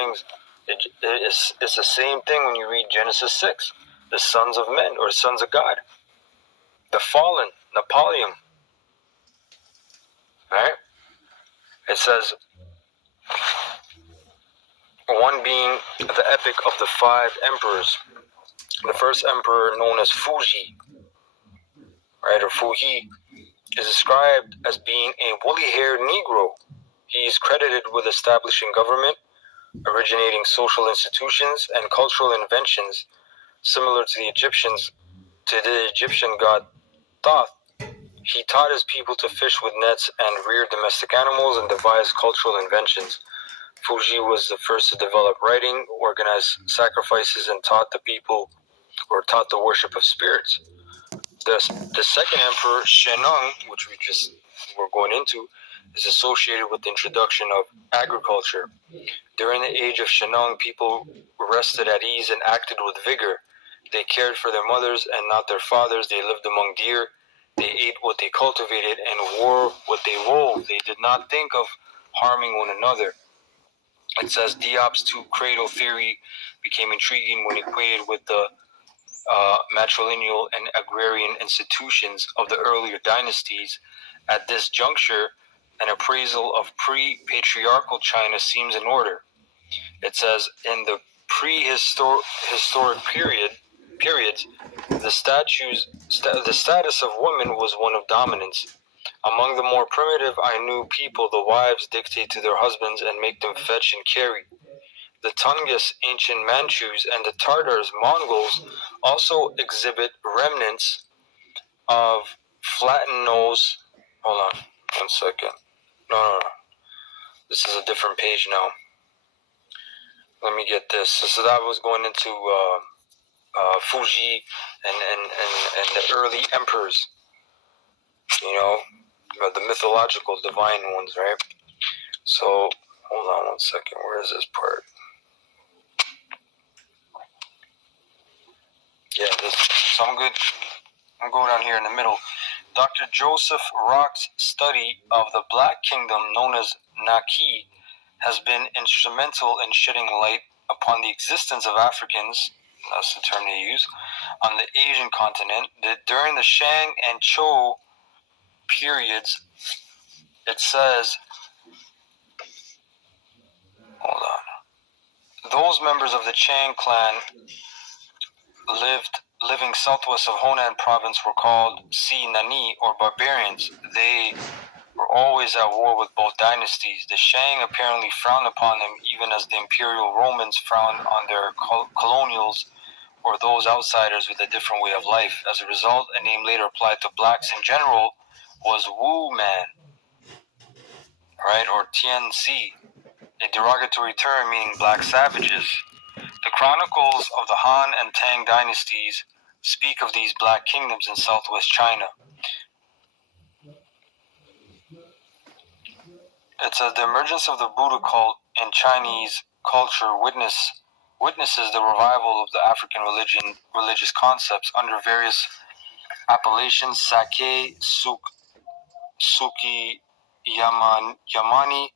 things. It's the same thing when you read Genesis 6. The sons of men, or sons of God. The fallen, Napoleon. Right? It says, one being the epic of the 5 emperors. The first emperor, known as Fuji, right, or Fuji, is described as being a woolly-haired Negro. He is credited with establishing government, originating social institutions, and cultural inventions similar to the Egyptian god Thoth. He taught his people to fish with nets and rear domestic animals and devise cultural inventions. Fuji was the first to develop writing, organize sacrifices, and taught the worship of spirits. The second emperor, Shenngong, which we're going into, is associated with the introduction of agriculture. During the age of Shenngong, people rested at ease and acted with vigor. They cared for their mothers and not their fathers. They lived among deer. They ate what they cultivated and wore what they wove. They did not think of harming one another. It says Diop's two-cradle theory became intriguing when equated with the matrilineal and agrarian institutions of the earlier dynasties. At this juncture, an appraisal of pre-patriarchal China seems in order. It says, in the prehistoric periods, the status of women was one of dominance. Among the more primitive Ainu people, the wives dictate to their husbands and make them fetch and carry. The Tungus, ancient Manchus, and the Tartars, Mongols, also exhibit remnants of flattened nose. Hold on, 1 second. No. This is a different page now. Let me get this. So that was going into Fuji and the early emperors. You know, the mythological divine ones, right? So, hold on 1 second. Where is this part? Yeah, so I'm good. I'm going down here in the middle. Dr. Joseph Rock's study of the Black Kingdom, known as Naki, has been instrumental in shedding light upon the existence of Africans, that's the term they use, on the Asian continent. During the Shang and Zhou periods, it says, hold on, those members of the Chang clan living southwest of Honan province were called Si Nani, or barbarians. They were always at war with both dynasties. The Shang apparently frowned upon them, even as the Imperial Romans frowned on their colonials or those outsiders with a different way of life. As a result, a name later applied to blacks in general was Wu Man, right, or Tian Si, a derogatory term meaning black savages. The chronicles of the Han and Tang dynasties speak of these black kingdoms in southwest China. It says the emergence of the Buddha cult in Chinese culture witnesses the revival of the African religious concepts under various appellations: Sake, Suki, Yamani,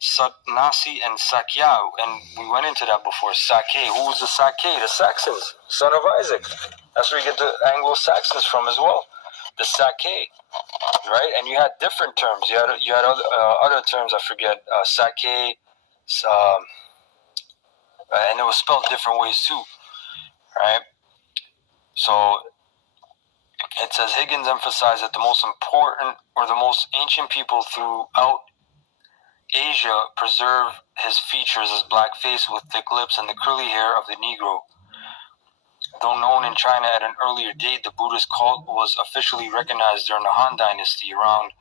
Satnasi, and Sakyao. And we went into that before. Sake. Who was the Sake? The Saxons, son of Isaac. That's where you get the Anglo-Saxons from as well. The Sake, right? And you had different terms. You had other terms. I forget. Sake, and it was spelled different ways too, right? So it says Higgins emphasized that the most important or the most ancient people throughout Asia preserve his features as black face with thick lips and the curly hair of the Negro. Though known in China at an earlier date, the Buddhist cult was officially recognized during the Han Dynasty around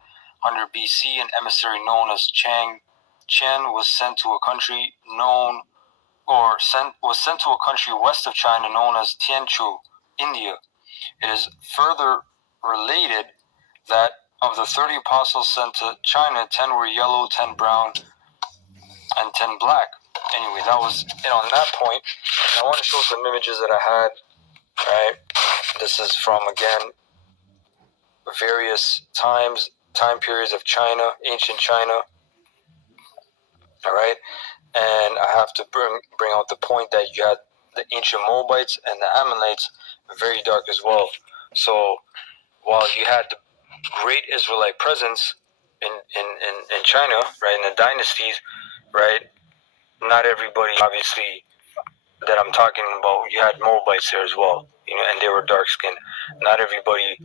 100 BC. An emissary known as Chen was sent to a country west of China known as Tianchu, India. It is further related that of the 30 apostles sent to China, 10 were yellow, 10 brown, and 10 black. Anyway, that was it on that point. And I want to show some images that I had, right? This is from, again, various time periods of China, ancient China, all right? And I have to bring out the point that you had the ancient Moabites and the Ammonites very dark as well. So while you had the great Israelite presence in China, right, in the dynasties, right, not everybody, obviously, that I'm talking about, you had Moabites there as well, and they were dark skinned. Not everybody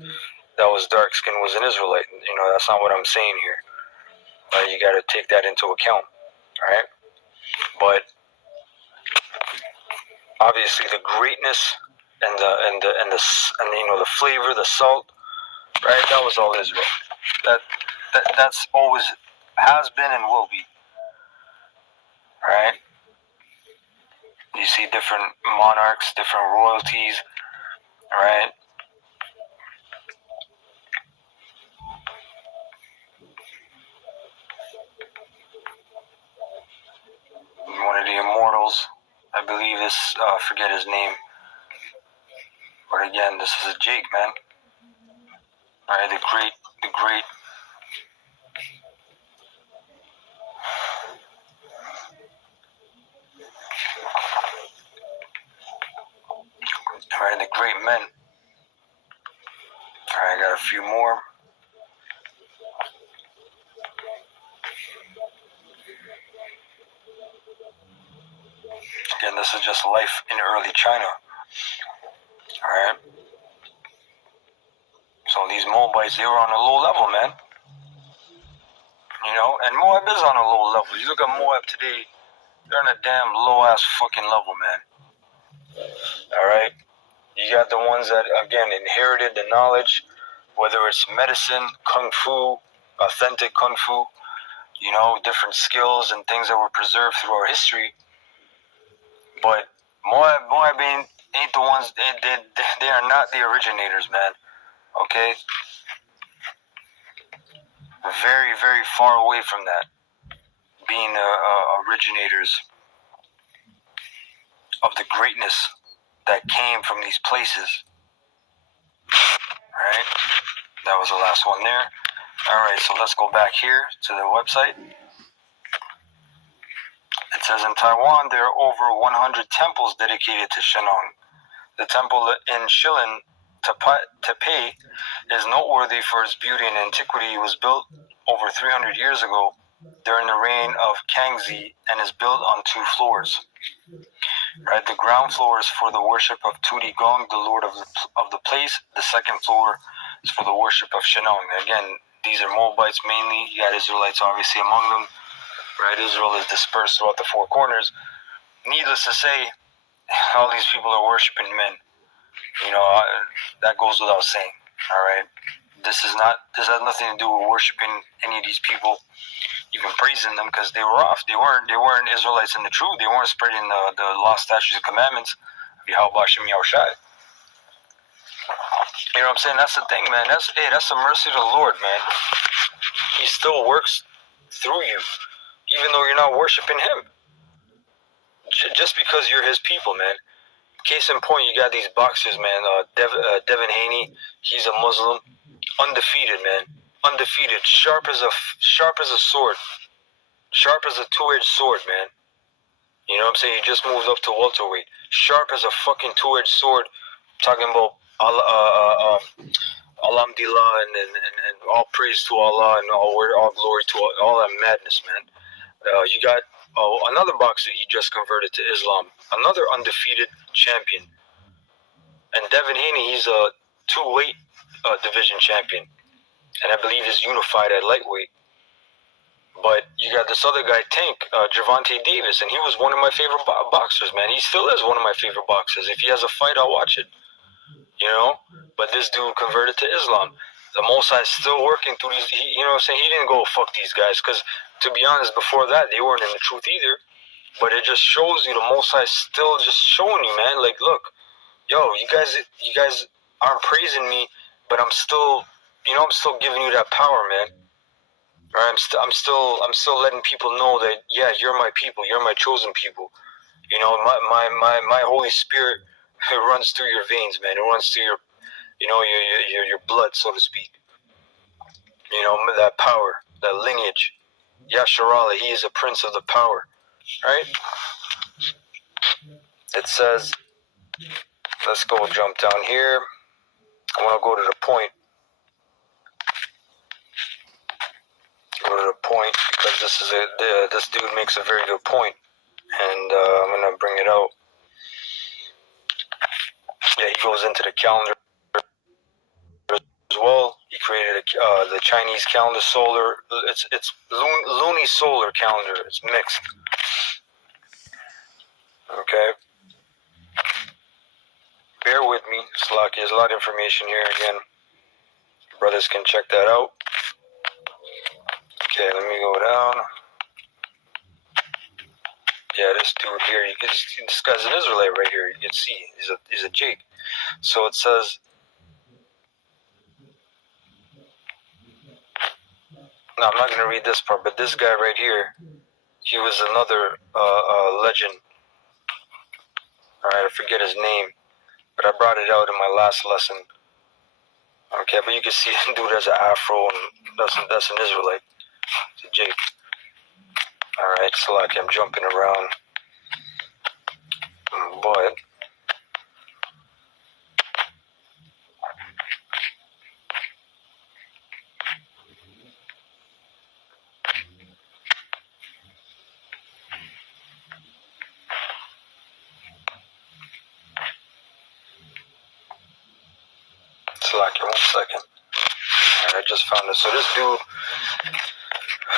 that was dark skinned was an Israelite. That's not what I'm saying here. You got to take that into account, right? But obviously, the greatness and the flavor, the salt, right? That was all Israel. That's always has been and will be, right? You see different monarchs, different royalties, right? One of the immortals, I believe this, forget his name, but again, this is a Jake, man. Right, the great. Right, the great men. Alright, I got a few more. Again, this is just life in early China. Alright. So these Moabites, they were on a low level, man. And Moab is on a low level. You look at Moab today, they're on a damn low-ass fucking level, man. Alright? You got the ones that, again, inherited the knowledge, whether it's medicine, kung fu, authentic kung fu, different skills and things that were preserved through our history. But Moab ain't the ones, they are not the originators, man. Okay? Very, very far away from that, being originators of the greatness that came from these places. Alright? That was the last one there. Alright, so let's go back here to the website. It says in Taiwan there are over 100 temples dedicated to Shenngong. The temple in Shilin, Taipei, is noteworthy for its beauty and antiquity. It was built over 300 years ago during the reign of Kangxi and is built on 2 floors. Right, the ground floor is for the worship of Tudi Gong, the lord of the place. The second floor is for the worship of Shenngong. Again, these are Moabites mainly. You got Israelites obviously among them. Right, Israel is dispersed throughout the 4 corners. Needless to say, all these people are worshiping men. That goes without saying. All right, this has nothing to do with worshiping any of these people, even praising them, because they were off. They weren't Israelites in the truth. They weren't spreading the lost statutes and commandments of Yahweh Shem Yahushai. You know what I'm saying? That's the thing, man. That's the mercy of the Lord, man. He still works through you, even though you're not worshiping Him. Just because you're His people, man. Case in point, you got these boxers, man. Devin Haney, he's a Muslim, undefeated, man. Undefeated, sharp as a sword, sharp as a 2-edged sword, man. You know what I'm saying? He just moved up to welterweight, sharp as a fucking 2-edged sword. Talking about Alhamdulillah and all praise to Allah and all glory to all that madness, man. You got another boxer, he just converted to Islam, another undefeated champion. And Devin Haney, he's a 2-weight division champion, and I believe he's unified at lightweight. But you got this other guy, Tank, Gervonta Davis, and he was one of my favorite boxers, man. He still is one of my favorite boxers. If he has a fight, I'll watch it. But this dude converted to Islam. The Most High is still working through these. You know what I'm saying? He didn't go fuck these guys, because to be honest, before that they weren't in the truth either. But it just shows you the Most High is still just showing you, man. Like, look, yo, you guys aren't praising me, but I'm still giving you that power, man. Right? I'm still letting people know that, yeah, you're my people, you're my chosen people. My Holy Spirit, it runs through your veins, man. It runs through your blood, so to speak. That power, that lineage. Yasharallah, he is a prince of the power. right? It says, let's go jump down here. I want to go to the point. Go to the point because this dude makes a very good point, and I'm gonna bring it out. Yeah, he goes into the calendar as well. He created the Chinese calendar, solar. It's luni solar calendar. It's mixed. Okay. Bear with me. There's a lot of information here. Again, brothers can check that out. Okay, let me go down. Yeah, this dude here, this guy's an Israelite right here. You can see he's a Jake. So it says, no, I'm not going to read this part, but this guy right here, he was another legend. All right, I forget his name, but I brought it out in my last lesson. Okay, but you can see the dude has an afro, and that's an Israelite. It's a Jake. All right, so like I'm jumping around, but so like 1 second. All right, I just found this. So this dude,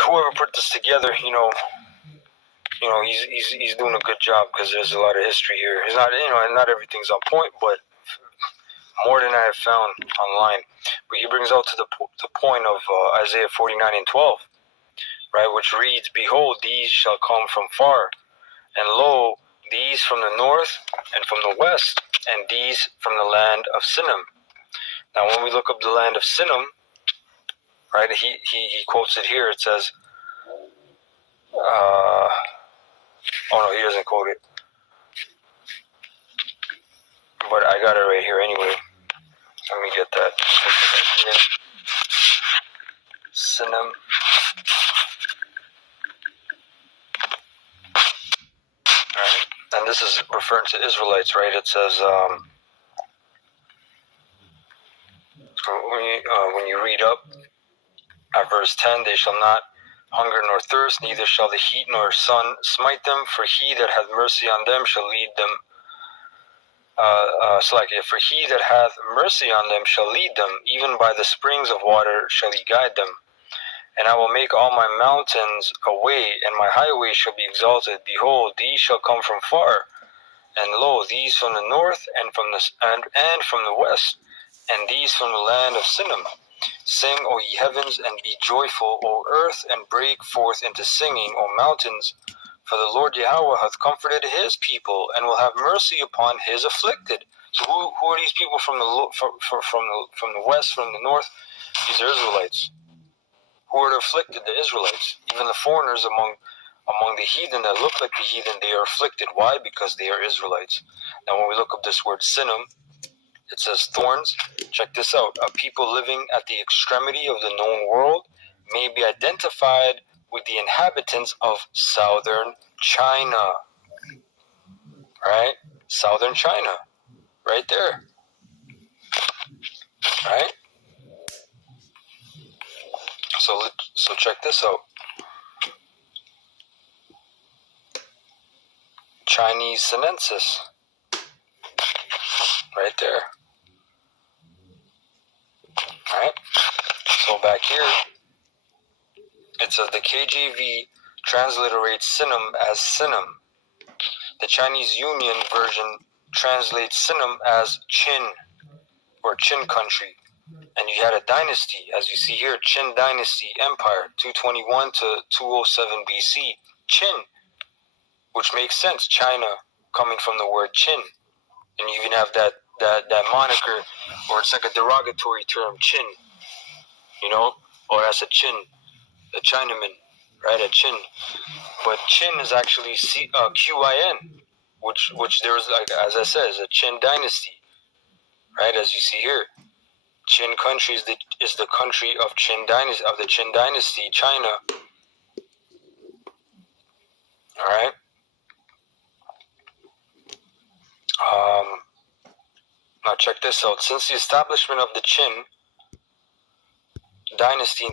whoever put this together, he's doing a good job because there's a lot of history here. He's not, not everything's on point, but more than I have found online. But he brings out to the point of Isaiah 49 and 12, right, which reads, "Behold, these shall come from far, and lo, these from the north and from the west, and these from the land of Sinim." Now, when we look up the land of Sinim, right, he quotes it here. It says, oh no, he doesn't quote it, but I got it right here anyway. Let me get that. Sinim. Alright. And this is referring to Israelites, right? It says, when you read up at verse 10, "They shall not hunger nor thirst, neither shall the heat nor sun smite them, for he that hath mercy on them shall lead them. For he that hath mercy on them shall lead them, even by the springs of water shall he guide them. And I will make all my mountains a way, and my highways shall be exalted. Behold, these shall come from far, and lo, these from the north and from the west, and these from the land of Sinim. Sing, O ye heavens, and be joyful, O earth, and break forth into singing, O mountains. For the Lord Yahweh hath comforted his people, and will have mercy upon his afflicted." So who are these people from the west, from the north? These are Israelites. Who are the afflicted? The Israelites. Even the foreigners among the heathen that look like the heathen, they are afflicted. Why? Because they are Israelites. Now when we look up this word Sinim, it says thorns. Check this out. A people living at the extremity of the known world may be identified with the inhabitants of southern China. Right? Southern China. Right there. Right? So check this out. Chinese sinensis. Right there. Alright? So back here, it says the KJV transliterates Sinim as Sinim. The Chinese Union version translates Sinim as Qin, or Qin country. And you had a dynasty, as you see here, Qin dynasty empire, 221 to 207 BC. Qin, which makes sense, China coming from the word Qin. And you even have that moniker, or it's like a derogatory term, Qin. That's a Qin, a Chinaman, right? A Qin. But Qin is actually QIN, which there was, like, as I said, is a Qin dynasty, right? As you see here, Qin country is the country of the Qin dynasty, China. All right. check this out. Since the establishment of the Qin dynasty in